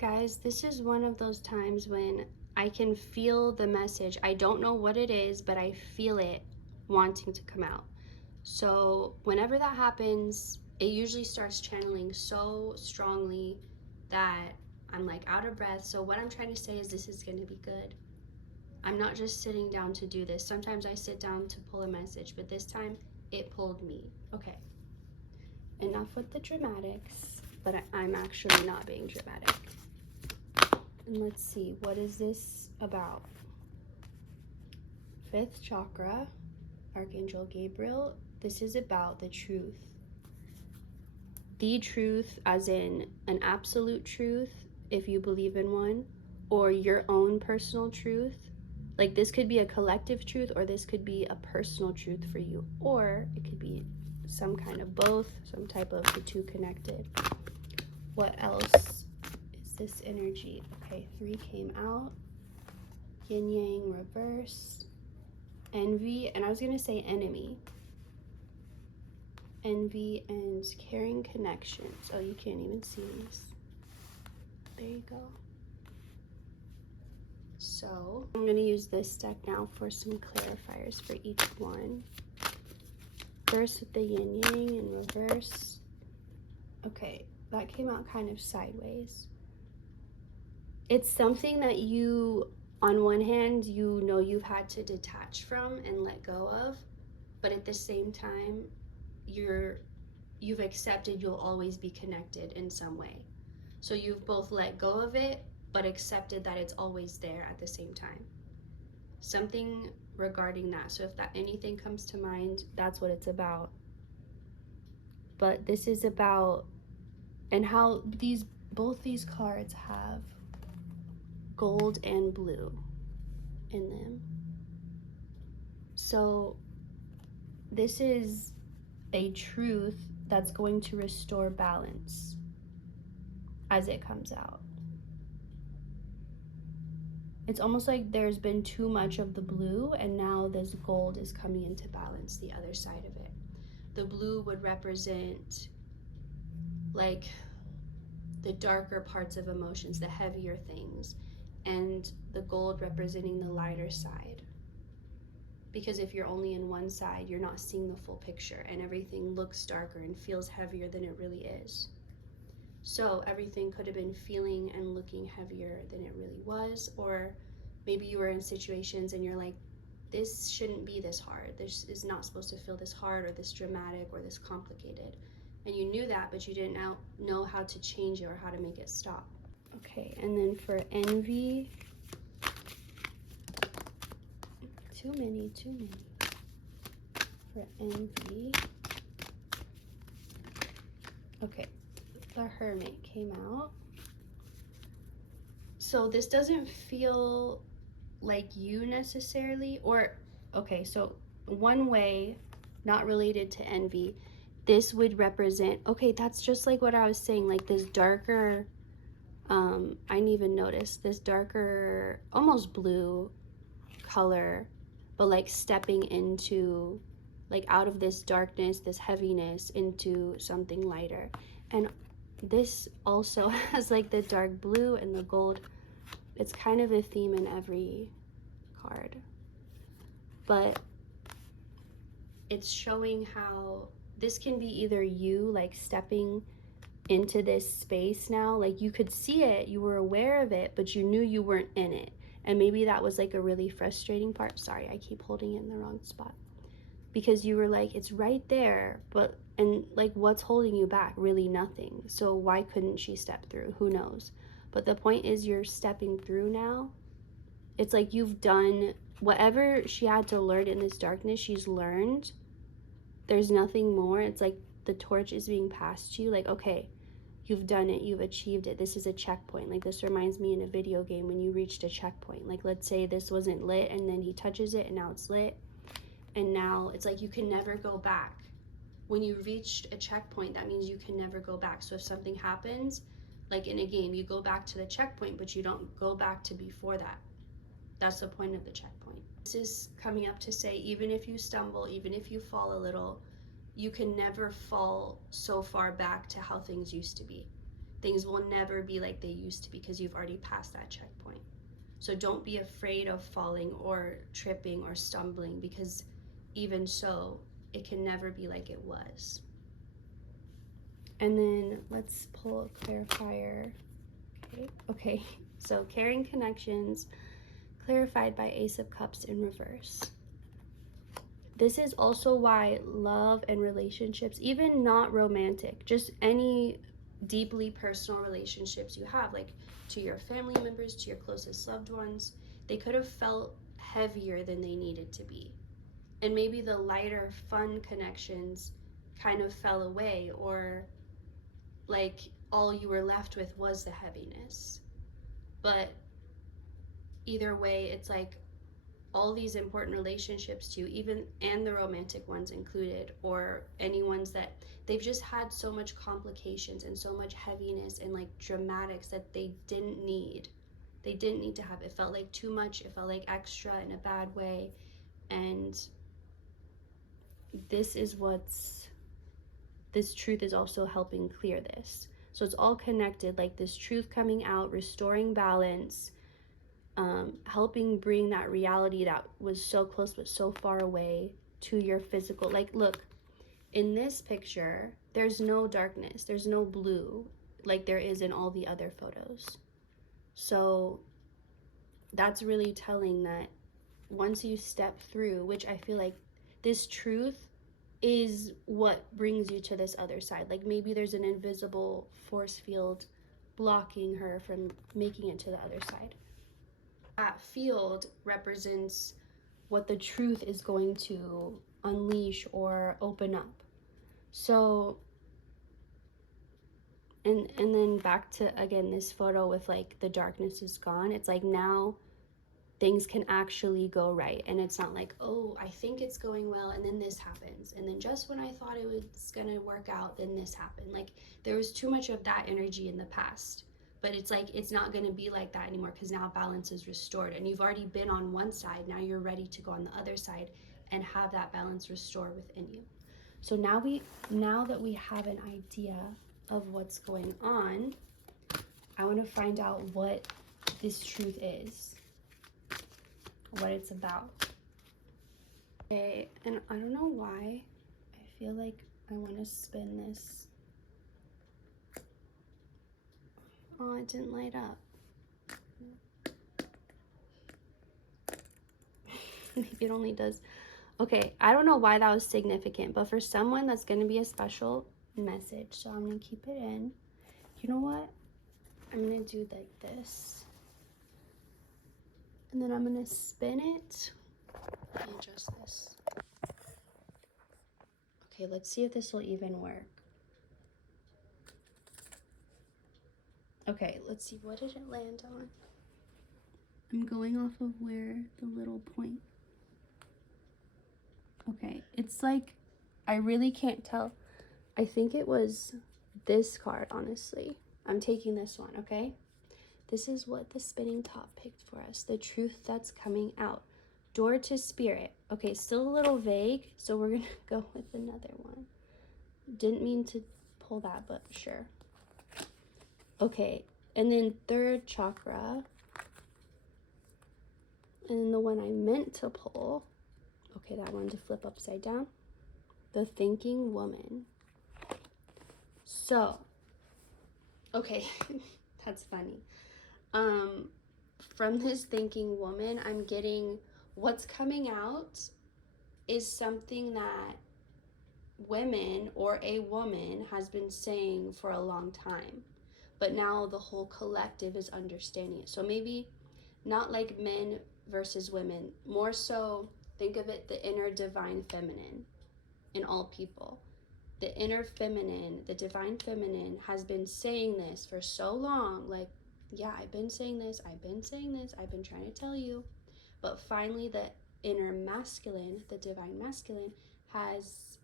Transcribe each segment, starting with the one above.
Guys, this is one of those times when I can feel the message. I don't know what it is, but I feel it wanting to come out. So whenever that happens, it usually starts channeling so strongly that I'm like out of breath. So what I'm trying to say is this is going to be good. I'm not just sitting down to do this. Sometimes I sit down to pull a message, but this time it pulled me. Okay, enough with the dramatics, but I'm actually not being dramatic. And let's see, what is this about? Fifth chakra, Archangel Gabriel. This is about the truth. The truth, as in an absolute truth, if you believe in one, or your own personal truth. Like this could be a collective truth, or this could be a personal truth for you, or it could be some kind of both, some type of the two connected. What else is this energy? Okay, 3 came out. Yin Yang reverse. Envy, and I was going to say enemy. Envy and caring connections. Oh, you can't even see these. There you go. So I'm going to use this deck now for some clarifiers for each one. First with the yin yang in reverse. Okay, that came out kind of sideways. It's something that you, on one hand, you know you've had to detach from and let go of, but at the same time, you've accepted you'll always be connected in some way. So you've both let go of it, but accepted that it's always there at the same time. Something regarding that. So if that anything comes to mind, that's what it's about. But this is about, and how both these cards have gold and blue in them. So this is a truth that's going to restore balance as it comes out. It's almost like there's been too much of the blue, and now this gold is coming into balance, the other side of it. The blue would represent like the darker parts of emotions, the heavier things, and the gold representing the lighter side. Because if you're only in one side, you're not seeing the full picture, and everything looks darker and feels heavier than it really is. So everything could have been feeling and looking heavier than it really was, or maybe you were in situations and you're like, this shouldn't be this hard. This is not supposed to feel this hard or this dramatic or this complicated. And you knew that, but you didn't know how to change it or how to make it stop. Okay, and then for envy, too many. For envy, okay, the Hermit came out. So this doesn't feel like you necessarily, or okay, so one way, not related to envy, this would represent, okay, that's just like what I was saying, like this darker, I didn't even notice this darker, almost blue color, but like stepping into, like out of this darkness, this heaviness, into something lighter. And this also has like the dark blue and the gold. It's kind of a theme in every card, but it's showing how this can be either you like stepping into this space now, like you could see it, you were aware of it, but you knew you weren't in it. And maybe that was like a really frustrating part. Sorry, I keep holding it in the wrong spot. Because you were like, it's right there, but, and like, what's holding you back? Really nothing. So why couldn't she step through? Who knows? But the point is, you're stepping through now. It's like you've done whatever she had to learn in this darkness, she's learned. There's nothing more. It's like the torch is being passed to you. Like, okay, you've done it, you've achieved it. This is a checkpoint. Like, this reminds me in a video game when you reached a checkpoint. Like, let's say this wasn't lit and then he touches it and now it's lit. And now it's like you can never go back. When you reached a checkpoint, that means you can never go back. So if something happens, like in a game, you go back to the checkpoint, but you don't go back to before that. That's the point of the checkpoint. This is coming up to say, even if you stumble, even if you fall a little, you can never fall so far back to how things used to be. things will never be like they used to be because you've already passed that checkpoint. So don't be afraid of falling or tripping or stumbling, because even so, it can never be like it was. And then let's pull a clarifier. Okay. So caring connections clarified by Ace of Cups in reverse. This is also why love and relationships, even not romantic, just any deeply personal relationships you have, like to your family members, to your closest loved ones, they could have felt heavier than they needed to be. And maybe the lighter, fun connections kind of fell away, or like all you were left with was the heaviness. But either way, it's like all these important relationships to you, even, and the romantic ones included, or any ones that they've just had so much complications and so much heaviness and like dramatics that they didn't need to have. It felt like too much, it felt like extra in a bad way. And this truth is also helping clear this. So it's all connected, like this truth coming out, restoring balance, helping bring that reality that was so close but so far away to your physical. Like, look, in this picture, there's no darkness, there's no blue like there is in all the other photos. So that's really telling that once you step through, which I feel like this truth is what brings you to this other side. Like maybe there's an invisible force field blocking her from making it to the other side. That field represents what the truth is going to unleash or open up. So, and then back to, again, this photo with like the darkness is gone. It's like now things can actually go right. And it's not like, oh, I think it's going well, and then this happens. And then just when I thought it was gonna work out, then this happened. Like there was too much of that energy in the past. But it's like, it's not gonna be like that anymore, because now balance is restored. And you've already been on one side, now you're ready to go on the other side and have that balance restore within you. So now that we have an idea of what's going on, I wanna find out what this truth is, what it's about. Okay, and I don't know why I feel like I want to spin this. Oh, it didn't light up. Maybe it only does. Okay, I don't know why that was significant, but for someone that's going to be a special message. So I'm going to keep it in. You know what? I'm going to do like this. And then I'm going to spin it. Let me adjust this. Okay, let's see if this will even work. Okay, let's see. What did it land on? I'm going off of where the little point. Okay, it's like, I really can't tell. I think it was this card, honestly. I'm taking this one, okay? This is what the spinning top picked for us. The truth that's coming out. Door to spirit. Okay, still a little vague, so we're gonna go with another one. Didn't mean to pull that, but sure. Okay, and then third chakra. And then the one I meant to pull, okay, that one to flip upside down. The thinking woman. So, okay, that's funny. From this thinking woman, I'm getting what's coming out is something that women or a woman has been saying for a long time, but now the whole collective is understanding it. So maybe not like men versus women, more so think of it the inner divine feminine in all people. The inner feminine, the divine feminine has been saying this for so long, like, yeah, I've been saying this, I've been trying to tell you. But finally the inner masculine, the divine masculine, has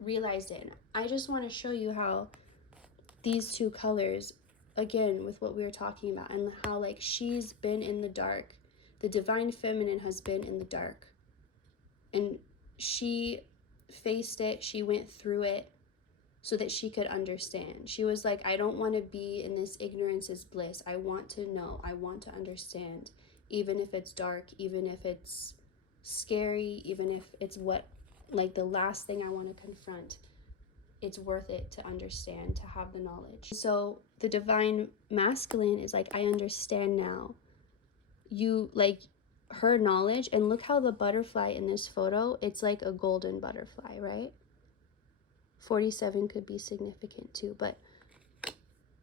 realized it. And I just want to show you how these two colors, again, with what we were talking about, and how like she's been in the dark. The divine feminine has been in the dark. And she faced it, she went through it so that she could understand. She was like, I don't want to be in this ignorance is bliss. I want to know. I want to understand, even if it's dark, even if it's scary, even if it's what, like, the last thing I want to confront. It's worth it to understand, to have the knowledge. So the divine masculine is like, I understand now. You, like, her knowledge, and look how the butterfly in this photo, it's like a golden butterfly, right? 47 could be significant too, but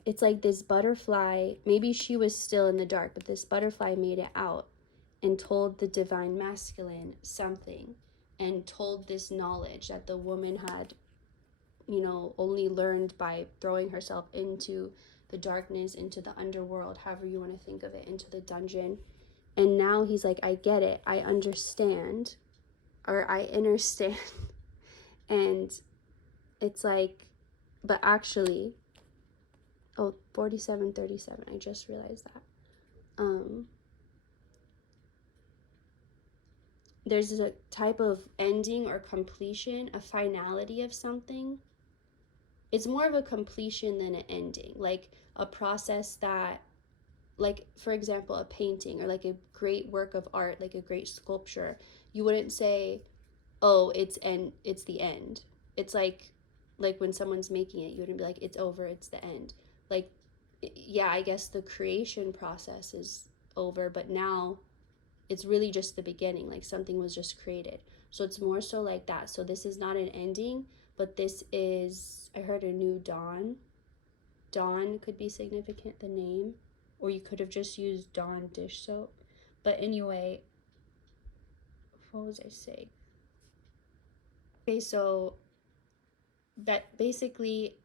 it's like this butterfly, maybe she was still in the dark, but this butterfly made it out and told the divine masculine something, and told this knowledge that the woman had, you know, only learned by throwing herself into the darkness, into the underworld, however you want to think of it, into the dungeon. And now he's like, I get it, I understand, or I understand. And it's like, but actually, oh, 47:37, I just realized that. There's a type of ending or completion, a finality of something. It's more of a completion than an ending, like a process that, like, for example, a painting or like a great work of art, like a great sculpture, you wouldn't say, oh, it's the end. It's like when someone's making it, you wouldn't be like, it's over, it's the end. Like, yeah, I guess the creation process is over, but now it's really just the beginning, like something was just created. So it's more so like that. So this is not an ending, but this is, I heard, a new dawn. Dawn could be significant, the name, or you could have just used Dawn dish soap. But anyway, what was I saying? Okay, so that basically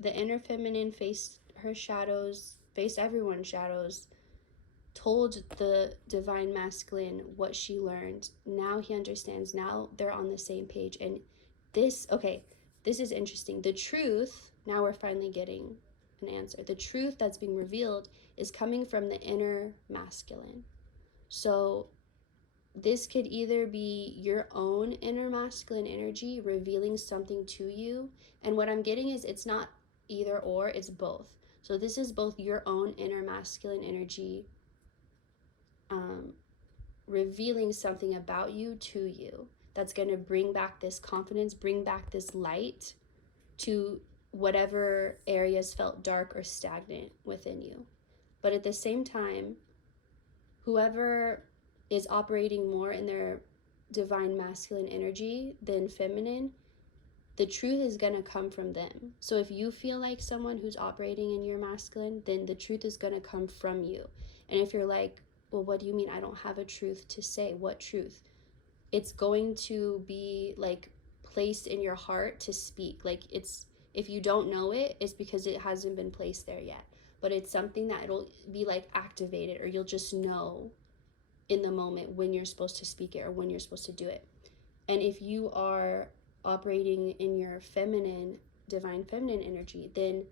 the inner feminine faced her shadows, faced everyone's shadows, told the divine masculine what she learned. Now he understands. Now they're on the same page. And this, okay, this is interesting. The truth, now we're finally getting an answer. The truth that's being revealed is coming from the inner masculine. So this could either be your own inner masculine energy revealing something to you. And what I'm getting is it's not either or, it's both. So this is both your own inner masculine energy revealing something about you to you that's going to bring back this confidence, bring back this light to whatever areas felt dark or stagnant within you. But at the same time, whoever is operating more in their divine masculine energy than feminine, the truth is going to come from them. So if you feel like someone who's operating in your masculine, then the truth is going to come from you. And if you're like, well, what do you mean I don't have a truth to say? What truth? It's going to be like placed in your heart to speak. Like, it's, if you don't know it, it's because it hasn't been placed there yet. But it's something that it'll be like activated, or you'll just know in the moment when you're supposed to speak it or when you're supposed to do it. And if you are operating in your feminine, divine feminine energy, then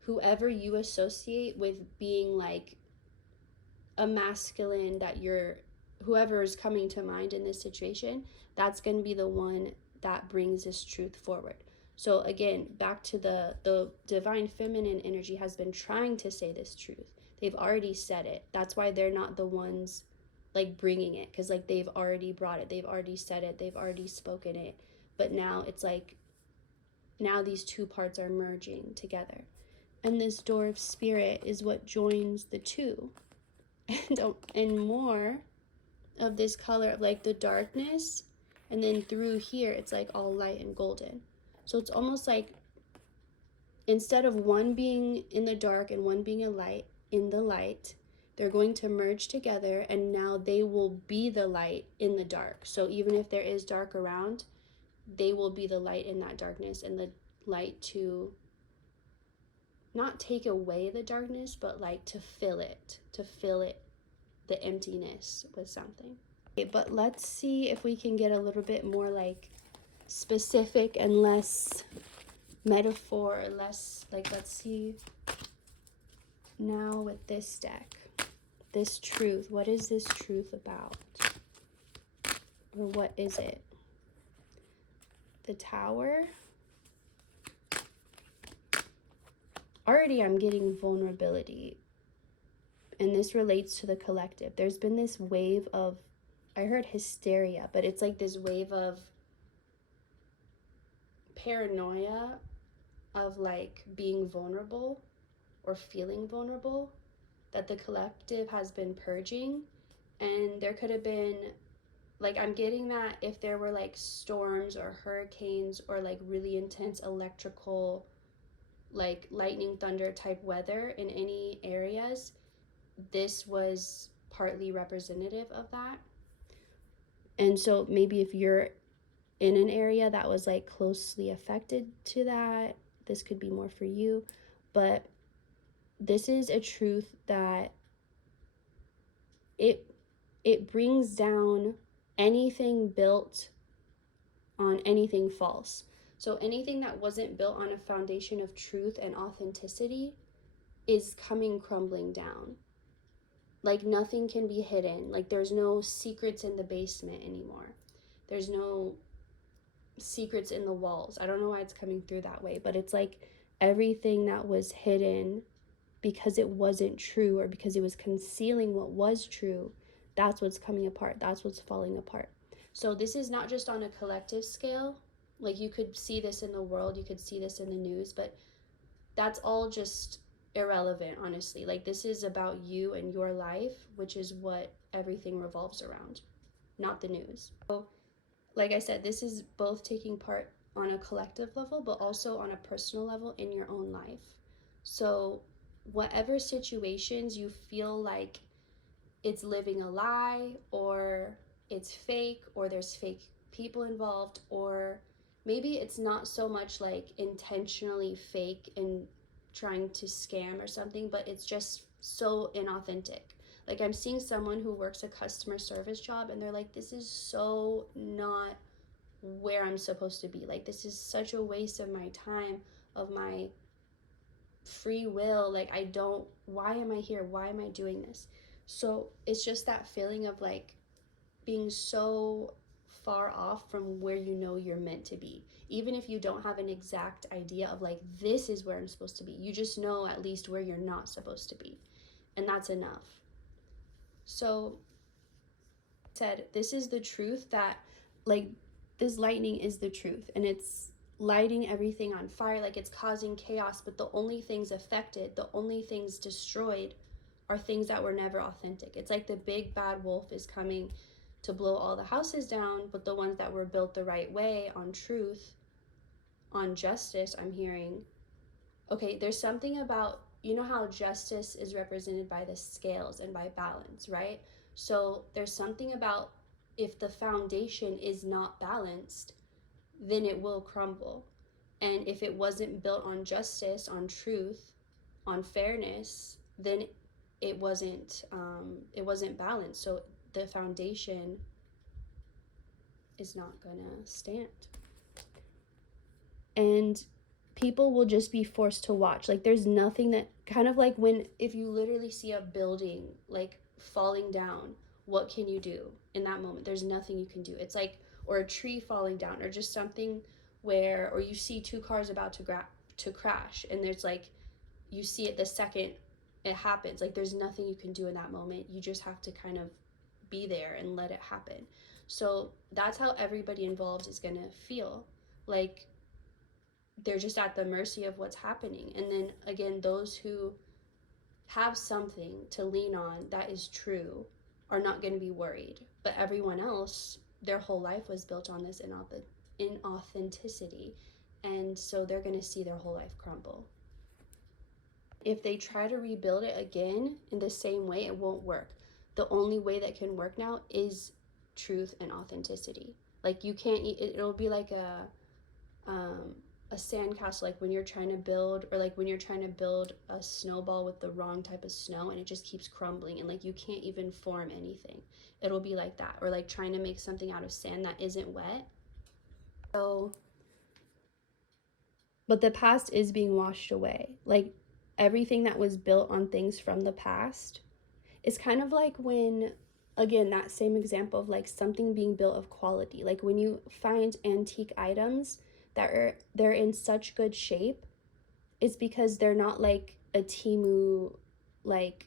whoever you associate with being like a masculine, that you're, whoever is coming to mind in this situation, that's going to be the one that brings this truth forward. So again, back to the divine feminine energy has been trying to say this truth. They've already said it. That's why they're not the ones like bringing it, because like they've already brought it, they've already said it, they've already spoken it. But now it's like, now these two parts are merging together, and this door of spirit is what joins the two. And more of this color of like the darkness, and then through here it's like all light and golden. So it's almost like instead of one being in the dark and one being a light in the light, they're going to merge together, and now they will be the light in the dark. So even if there is dark around, they will be the light in that darkness, and the light to not take away the darkness, but like to fill it, the emptiness with something. Okay, but let's see if we can get a little bit more like specific and less metaphor, less like, let's see now with this deck, this truth. What is this truth about? Or what is it? The Tower, already I'm getting vulnerability, and this relates to the collective. There's been this wave of, I heard hysteria, but it's like this wave of paranoia of like being vulnerable or feeling vulnerable that the collective has been purging. And there could have been, like, I'm getting that if there were like storms or hurricanes or like really intense electrical, like lightning, thunder type weather in any areas, this was partly representative of that. And so maybe if you're in an area that was like closely affected to that, this could be more for you. But this is a truth that it brings down anything built on anything false. So anything that wasn't built on a foundation of truth and authenticity is coming crumbling down. Like nothing can be hidden. Like there's no secrets in the basement anymore. There's no secrets in the walls. I don't know why it's coming through that way, but it's like everything that was hidden because it wasn't true or because it was concealing what was true, that's what's coming apart. That's what's falling apart. So this is not just on a collective scale. Like you could see this in the world, you could see this in the news, but that's all just irrelevant, honestly. Like this is about you and your life, which is what everything revolves around, not the news. So like I said, this is both taking part on a collective level, but also on a personal level in your own life. So whatever situations you feel like it's living a lie, or it's fake, or there's fake people involved, or maybe it's not so much like intentionally fake and trying to scam or something, but it's just so inauthentic. Like I'm seeing someone who works a customer service job and they're like, this is so not where I'm supposed to be. Like this is such a waste of my time, of my free will. Like I don't, why am I here? Why am I doing this? So it's just that feeling of like being so far off from where you know you're meant to be. Even if you don't have an exact idea of like, this is where I'm supposed to be, you just know at least where you're not supposed to be. And that's enough. So said, this is the truth that like this lightning is the truth, and it's lighting everything on fire, like it's causing chaos, but the only things affected, the only things destroyed are things that were never authentic. It's like the big bad wolf is coming to blow all the houses down, but the ones that were built the right way on truth, on justice, I'm hearing, okay, there's something about, you know how justice is represented by the scales and by balance, right? So there's something about, if the foundation is not balanced, then it will crumble. And if it wasn't built on justice, on truth, on fairness, then it wasn't balanced. So the foundation is not gonna stand. And people will just be forced to watch. Like there's nothing that, kind of like when, if you literally see a building like falling down, what can you do in that moment? There's nothing you can do. It's like, or a tree falling down, or just something where, or you see two cars about to crash, and there's like, you see it the second it happens. Like there's nothing you can do in that moment. You just have to kind of be there and let it happen. So that's how everybody involved is gonna feel. Like they're just at the mercy of what's happening. And then again, those who have something to lean on that is true are not going to be worried. But everyone else, their whole life was built on this inauthenticity. And so they're going to see their whole life crumble. If they try to rebuild it again in the same way, it won't work. The only way that can work now is truth and authenticity. Like you can't, it'll be like a sandcastle, like when you're trying to build, or like when you're trying to build a snowball with the wrong type of snow and it just keeps crumbling and like you can't even form anything. It'll be like that. Or like trying to make something out of sand that isn't wet. So, but the past is being washed away. Like everything that was built on things from the past, it's kind of like when, again, that same example of like something being built of quality. Like when you find antique items that they're in such good shape, it's because they're not like a Temu, like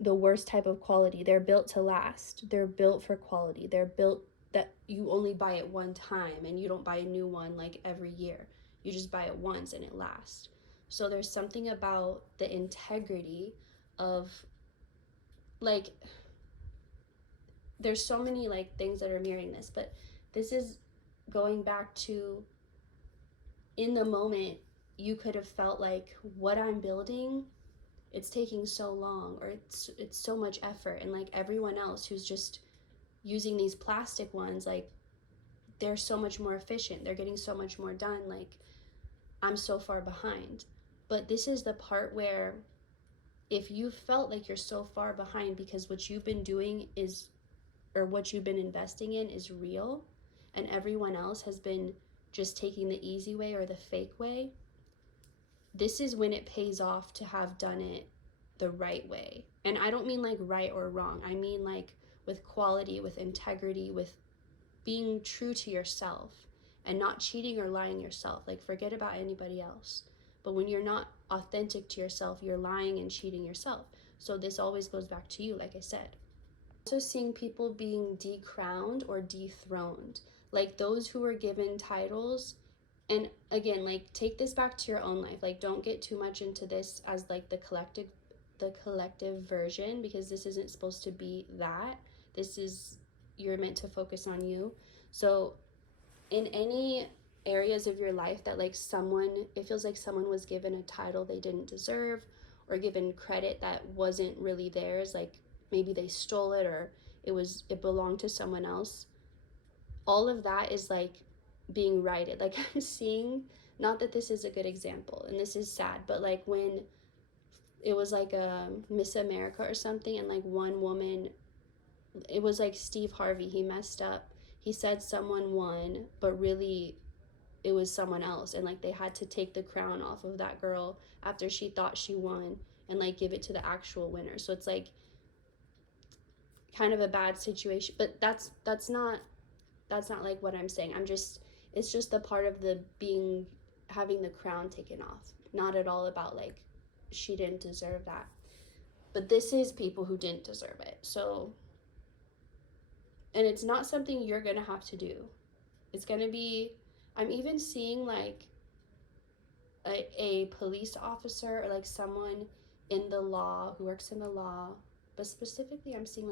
the worst type of quality. They're built to last. They're built for quality. They're built that you only buy it one time and you don't buy a new one like every year. You just buy it once and it lasts. So there's something about the integrity of, like, there's so many like things that are mirroring this, but this is going back to, in the moment you could have felt like, what I'm building, it's taking so long, or it's so much effort, and like everyone else who's just using these plastic ones, like they're so much more efficient, they're getting so much more done, like I'm so far behind. But this is the part where, if you felt like you're so far behind because what you've been doing is, or what you've been investing in is real, and everyone else has been just taking the easy way or the fake way, this is when it pays off to have done it the right way. And I don't mean like right or wrong, I mean like with quality, with integrity, with being true to yourself and not cheating or lying yourself. Like, forget about anybody else. But when you're not authentic to yourself, you're lying and cheating yourself. So this always goes back to you, like I said. Also seeing people being decrowned or dethroned, like those who were given titles. And again, like, take this back to your own life. Like, don't get too much into this as like the collective version, because this isn't supposed to be that. This is, you're meant to focus on you. So in any areas of your life that like someone, it feels like someone was given a title they didn't deserve, or given credit that wasn't really theirs, like maybe they stole it, or it belonged to someone else, all of that is like being righted. Like, I'm seeing, not that this is a good example and this is sad, but like when it was like a Miss America or something, and like one woman, it was like Steve Harvey, he messed up, he said someone won, but really it was someone else, and like they had to take the crown off of that girl after she thought she won and like give it to the actual winner. So it's like kind of a bad situation, but that's not like what I'm saying. It's just the part of the being, having the crown taken off, not at all about like she didn't deserve that. But this is people who didn't deserve it. So, and it's not something you're gonna have to do. It's gonna be, I'm even seeing like a police officer, or like someone in the law, who works in the law, but specifically I'm seeing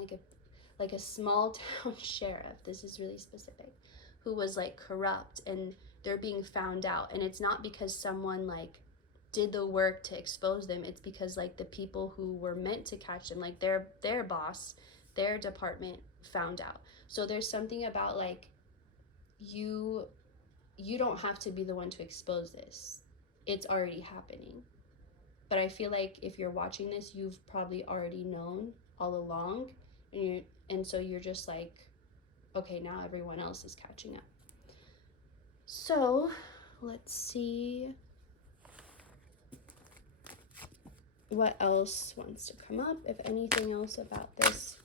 like a small town sheriff, this is really specific, who was like corrupt, and they're being found out. And it's not because someone like did the work to expose them, it's because like the people who were meant to catch them, like their boss, their department, found out. So there's something about like, you don't have to be the one to expose this, it's already happening. But I feel like if you're watching this, you've probably already known all along, and so you're just like, okay, now everyone else is catching up. So let's see what else wants to come up, if anything else about this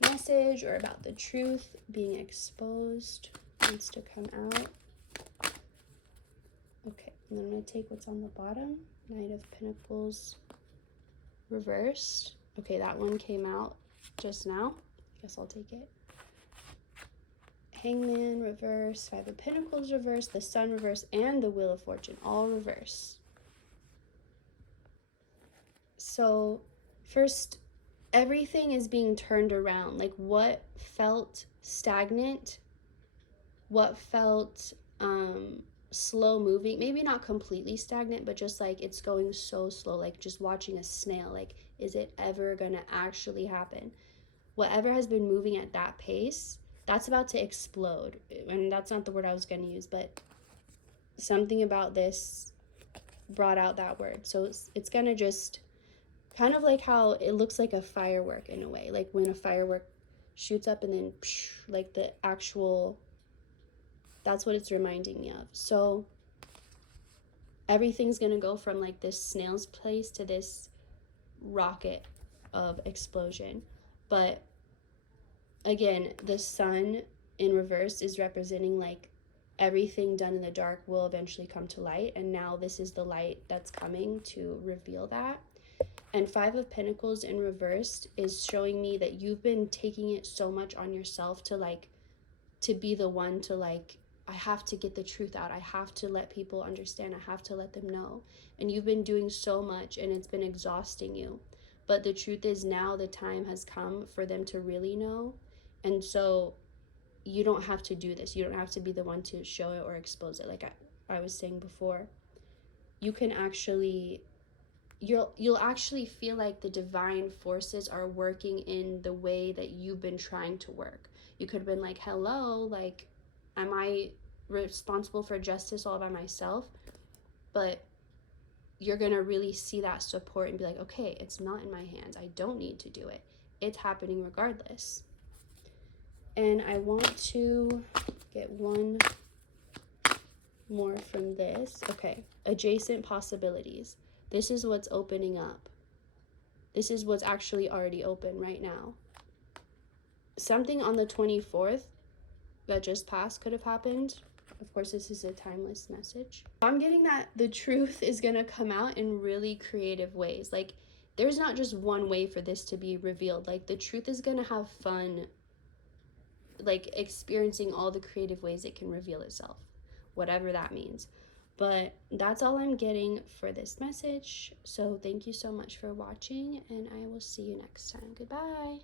message or about the truth being exposed wants to come out. Okay, and then I'm going to take what's on the bottom. Knight of Pentacles reversed. Okay, that one came out just now. I guess I'll take it. Hangman reverse, Five of Pentacles reverse, the Sun reverse, and the Wheel of Fortune all reverse. So first, everything is being turned around. Like, what felt stagnant, what felt slow moving, maybe not completely stagnant, but just like it's going so slow, like just watching a snail, like, is it ever gonna actually happen? Whatever has been moving at that pace, that's about to explode. And that's not the word I was gonna use, but something about this brought out that word. So it's gonna just kind of like how it looks like a firework in a way, like when a firework shoots up and then like the actual, that's what it's reminding me of. So everything's gonna go from like this snail's pace to this rocket of explosion. But again, the Sun in reverse is representing like everything done in the dark will eventually come to light, and now this is the light that's coming to reveal that. And Five of Pentacles in reversed is showing me that you've been taking it so much on yourself to like, to be the one to like, I have to get the truth out. I have to let people understand. I have to let them know. And you've been doing so much and it's been exhausting you. But the truth is now the time has come for them to really know. And so you don't have to do this. You don't have to be the one to show it or expose it. Like I was saying before, you can actually, you'll actually feel like the divine forces are working in the way that you've been trying to work. You could have been like, hello, like, am I responsible for justice all by myself? But you're gonna really see that support and be like, okay, it's not in my hands. I don't need to do it. It's happening regardless. And I want to get one more from this. Okay, adjacent possibilities. This is what's opening up. This is what's actually already open right now. Something on the 24th that just passed could have happened. Of course, this is a timeless message. I'm getting that the truth is gonna come out in really creative ways. Like, there's not just one way for this to be revealed. Like, the truth is gonna have fun, like, experiencing all the creative ways it can reveal itself, whatever that means. But that's all I'm getting for this message. So thank you so much for watching, and I will see you next time. Goodbye.